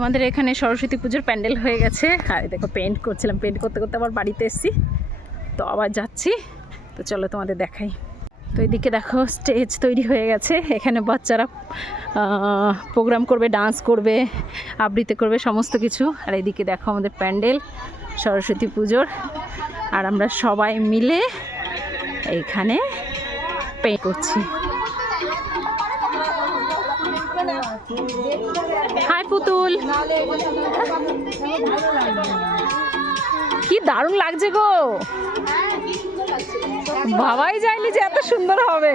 আমাদের এখানে সরস্বতী পুজোর প্যান্ডেল হয়ে গেছে। আর দেখো পেন্ট করছিলাম পেন্ট করতে করতে আবার বাড়িতে এসেছি। তো আবার যাচ্ছি। তো চলো তোমাদের দেখাই। তো এদিকে দেখো স্টেজ তৈরি হয়ে গেছে। এখানে বাচ্চারা প্রোগ্রাম করবে ডান্স করবে, আবৃত্তি করবে, সমস্ত কিছু। আর এদিকে দেখো আমাদের প্যান্ডেল, সরস্বতী পুজোর। আর আমরা সবাই মিলে এইখানে পে করছি। পুতুল। কি দারুণ লাগছে গো। ভাবাই যায়নি যে এত সুন্দর হবে।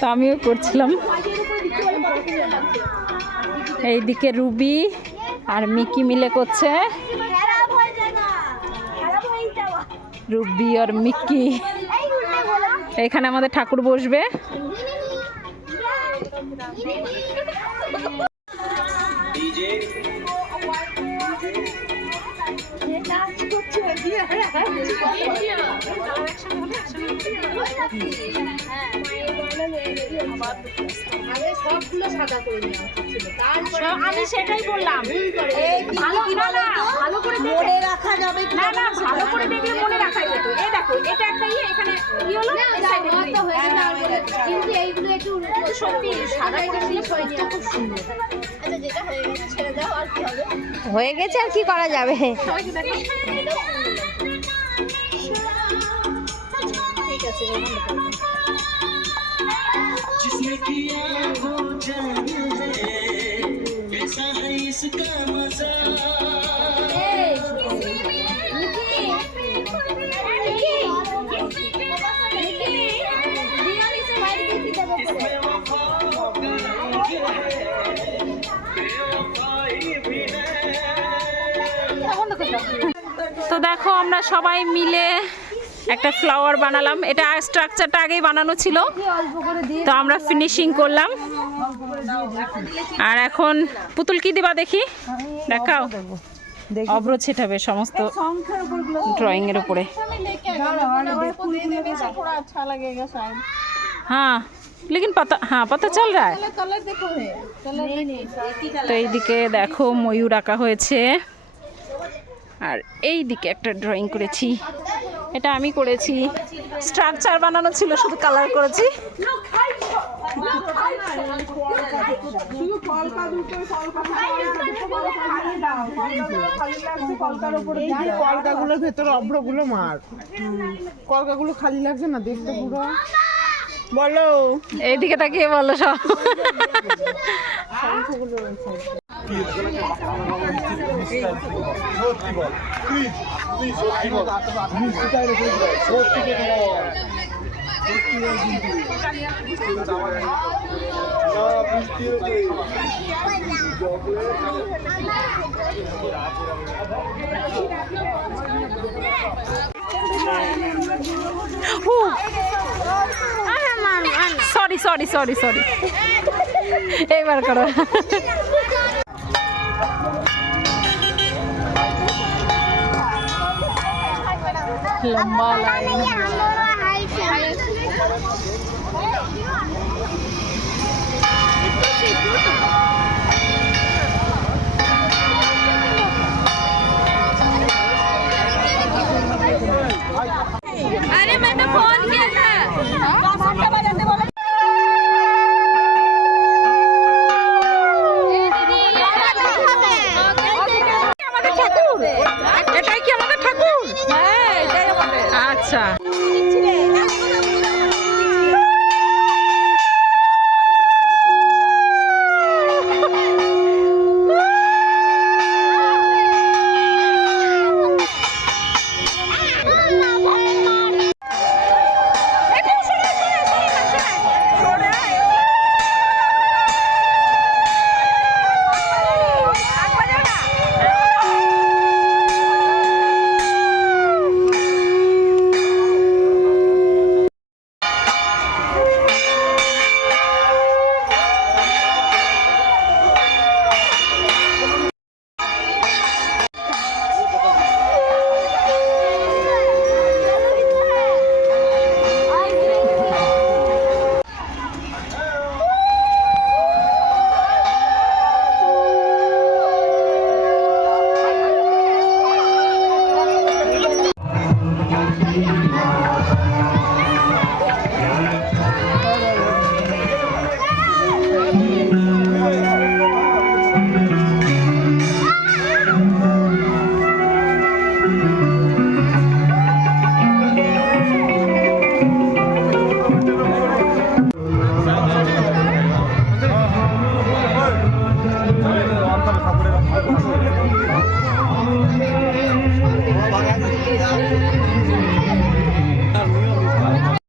তা আমিও করছিলাম। এইদিকে রুবি আর মিকি মিলে করছে। রুবি আর মিকি। এখানে আমাদের ঠাকুর বসবে। তারপরে আমি সেটাই বললাম। ভালো করে মনে রাখা যাবে না না ভালো করে দেখলে মনে রাখা যেত এই দেখো এটা একটা ইয়ে এখানে কি হলো এই side এ green। কিন্তু এইগুলো একটু উল্টো সত্যি সাদা করে দিলে সত্যি খুব সুন্দর আচ্ছা যেটা হয়ে গেছে ছেড়ে দাও আর কি হবে হয়ে গেছে আর কি করা যাবে সবাইকে দেখো ঠিক আছে जिसने किया वो जान है ऐसा है इसका मजा তো দেখো আমরা সবাই মিলে একটা ফ্লাওয়ার বানালাম। এটা স্ট্রাকচারটা আগেই বানানো ছিল। তো আমরা ফিনিশিং করলাম। আর এখন পুতুল কি দিবা দেখি? দেখাও। অব্র ছিটাবে সমস্ত ড্রয়িং এর উপরে। हाँ लेकिन पता हाँ पता चल रहा है তো এইদিকে দেখো ময়ূর আঁকা হয়েছে আর এই দিকে একটা ড্রয়িং করেছি এটা আমি করেছি স্ট্রাকচার বানানো ছিল শুধু কালার করেছি কলকাগুলোর ভেতরে অভ্রগুলো মার কলকাগুলো খালি লাগছে না দেখতে পুরো বলো। এইদিকে তাকিয়ে বলো সব। সরি সরি সরি এইবার করো লম্বা লাইন এটাই কি